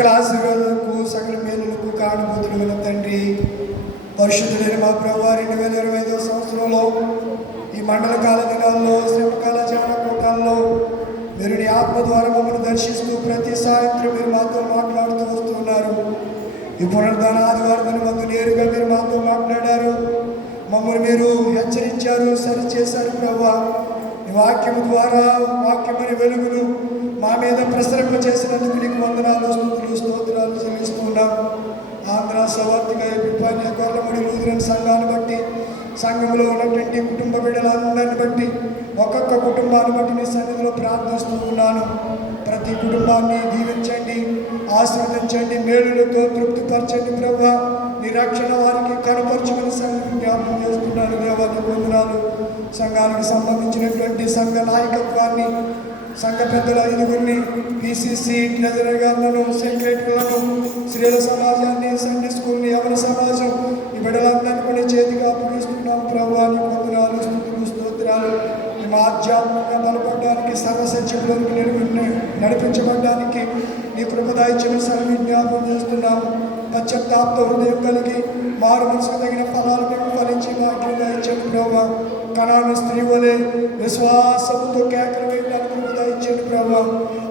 సకల ఆశీర్వాదాలకు సకల మేలులకు కారణభూతులైన తండ్రి, పరిశుద్ధులైన మా ప్రభువా, 2025వ సంవత్సరంలో ఈ మండల కాల దినాల్లో, శ్రమకాల ధ్యాన కూటాల్లో మీరు నీ ఆత్మ ద్వారా మమ్మల్ని దర్శిస్తూ ప్రతి సాయంత్రం మీరు మాతో మాట్లాడుతూ వస్తున్నారు. ఈ పునరుద్ధాన ఆదివారం మాకు నేరుగా మీరు మాతో మాట్లాడారు, మమ్మల్ని మీరు హెచ్చరించారు, సరిచేశారు. ప్రభువా, ఈ వాక్యము ద్వారా వాక్యమని వెలుగును మా మీద ప్రసరింప చేసినందుకు నీకు వందనాలు, స్తుతులు, స్తోత్రాలు చెల్లిస్తూ ఉన్నాం. ఆంధ్ర సవార్తిగా ఎపిపాన్య గొర్రెముడి లూథరన్ సంఘాన్ని బట్టి, సంఘంలో ఉన్నటువంటి కుటుంబ బిడ్డలందరిని బట్టి, ఒక్కొక్క కుటుంబాన్ని బట్టి నీ సన్నిధిలో ప్రార్థిస్తూ ఉన్నాను. ప్రతి కుటుంబాన్ని దీవించండి, ఆశీర్వదించండి, మేలులతో తృప్తిపరచండి. ప్రభువా, నీ రక్షణ వారికి కనపరచమని సంఘం జ్ఞాపకం చేస్తున్నాను. దేవానికి వందనాలు. సంఘానికి సంబంధించినటువంటి సంఘ నాయకత్వాన్ని, సంఘ పెద్దల 5గురిని, పిసిసి ట్రెజరర్ గారులను, సెక్రటరీలను, స్త్రీల సమాజాన్ని, సండే స్కూల్ని, యవన సమాజం, ఈ బిడ్డలందరినీ కూడా చేతిగా అప్పగిస్తున్నాం. ప్రభువా, నీకు వందనాలు, స్తుతులు, స్తోత్రాలు. మేము ఆధ్యాత్మికంగా బలపడడానికి, సర్వసత్యంలోకి నడిపించబడడానికి నీ కృపదాయిత్యమైన సర్వ జ్ఞాపకం చేస్తున్నాము. పశ్చాత్తాప హృదయం కలిగి మారు మనసుకు తగిన ఫలాలు మేము ఫలించి వాక్యం దాయించండి. ప్రభువా, కనాను స్త్రీ వలె విశ్వాసముతో కేకలు వేయడానికి కృపదాయించండి. ప్రభువా,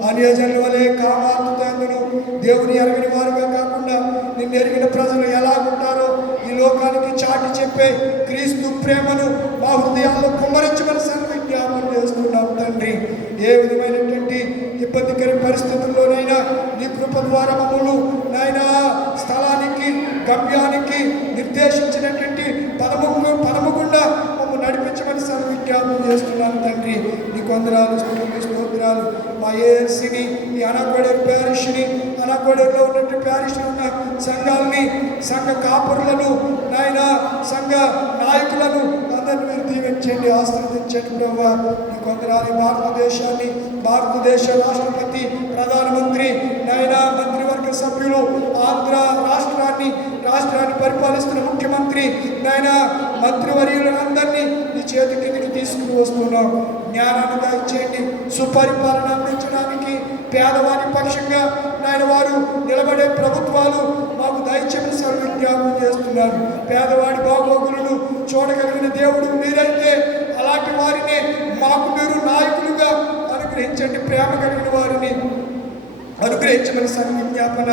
అన్యజనుల వలె కామాతుతందును దేవుని ఎరగని వారుగా కాకుండా నిన్ను ఎరిగిన ప్రజలు ఎలాగుంటారో ఈ లోకానికి చాటి చెప్పే క్రీస్తు ప్రేమను మా హృదయాల్లో కుమ్మరించమని జ్ఞాపకం చేస్తున్నాం. తండ్రి, ఏ విధమైనటువంటి ఇబ్బందికర పరిస్థితుల్లోనైనా నీ కృప ద్వారా మమ్మల్ని నాయనా స్థలానికి, గమ్యానికి నిర్దేశించినటువంటి పదము గుండా మమ్మల్ని నడిపించమని విజ్ఞాపనం చేస్తున్నాను. తండ్రి, నీ వందనాలు, స్తుతులు, స్తోత్రాలు. మా ఏఎల్సీని, ఈ అనకోడేరు ప్యారిష్ని, అనకోడేరులో ఉన్నటువంటి ప్యారిష్లో ఉన్న సంఘాలని, సంఘ కాపురులను, నాయన సంఘ నాయకులను అందరినీ మీరు దీవించండి, ఆశీర్వదించండి. ప్రభువా, నీకు వందనాలు. భారతదేశాన్ని, భారతదేశ రాష్ట్రపతి, ప్రధానమంత్రి, నాయన మంత్రివర్గ సభ్యులు, ఆంధ్ర రాష్ట్రాన్ని పరిపాలిస్తున్న ముఖ్యమంత్రి, నాయన మంత్రివర్యులందరినీ నీ చేతి కిందకి తీసుకుని వస్తున్నాం. జ్ఞానాన్ని దయచేయండి, సుపరిపాలన అందించడానికి పేదవారి పక్షంగా నాయన వారు నిలబడే ప్రభుత్వాలు మాకు దయచేయమని సర్వజ్ఞాపనం చేస్తున్నారు. పేదవాడి బాగోగులను చూడగలిగిన దేవుడు మీరైతే అలాంటి వారిని మాకు మీరు నాయకులుగా అనుగ్రహించండి. ప్రేమ కలిగిన వారిని అనుగ్రహించమని విజ్ఞాపన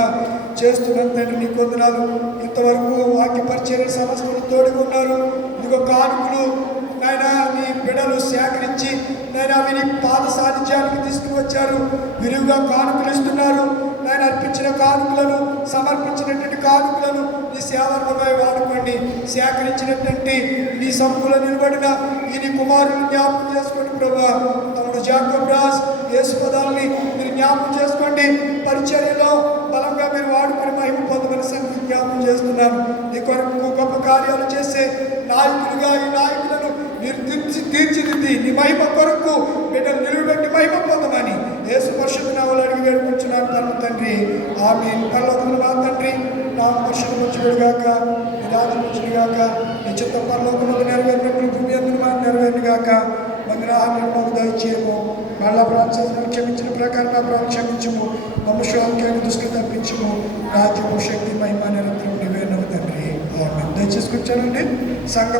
చేస్తున్నాను. తండ్రి, నీకు వందనాలు. ఇంతవరకు వాక్య పరిచర్య సమస్యలు తోడుగా ఉన్నారు. ఇదిగో కానుకలు నాయన నీ బిడ్డలు సేకరించి నాయన విని పాద సాధించానికి తీసుకువచ్చారు. విరివిగా కానుకలు ఇస్తున్నారు. నాయన అర్పించిన కానుకలను, సమర్పించినటువంటి కానుకలను నీ సేవకులపై వాడుకోండి. సేకరించినటువంటి నీ సంపులో నిలబడిన ఈ నీ కుమారుని జ్ఞాపకం చేసుకోండి. ప్రభువా, తమ్ముడు జాకబ్ రాజ్, యేసు పదాలని మీరు జ్ఞాపకం చేసుకోండి. పరిచర్యలో బలంగా మీరు వాడుకొని మహిమ పొందమని విజ్ఞాపనం చేస్తున్నాను. నీ కొరకు గొప్ప కార్యాలు చేసే నాయకులుగా ఈ నాయకులను మీరు తీర్చిదిద్ది నీ మహిమ కొరకు బిడ్డలు నిలువబెట్టి మహిమ పొందమని యేసు పరిశుద్ధ నామములో అడిగి వేడుకుంటున్నాను. పరమ తండ్రి, ఆమేన్. పరలోకమున మా తండ్రి, నామము పరిశుద్ధపరచబడుగాక, నీ రాజ్యం వచ్చునుగాక, నీ చిత్తం పరలోకమందు నెరవేరినట్లు భూమి యందు మాకు నెరవేరునుగాక. మందిరాన్ని మాకు దయచేయము. మళ్ళా ప్రార్థన క్షమించిన ప్రకారం నా ప్రాణం క్షమించము. మమ్మల్ని దృష్టి తప్పించము. రాజ్యము, శక్తి, మహిమ నిరంతరం నీవే తండ్రి. ఆమేన్. దయచేసి కూర్చోనండి. సంఘ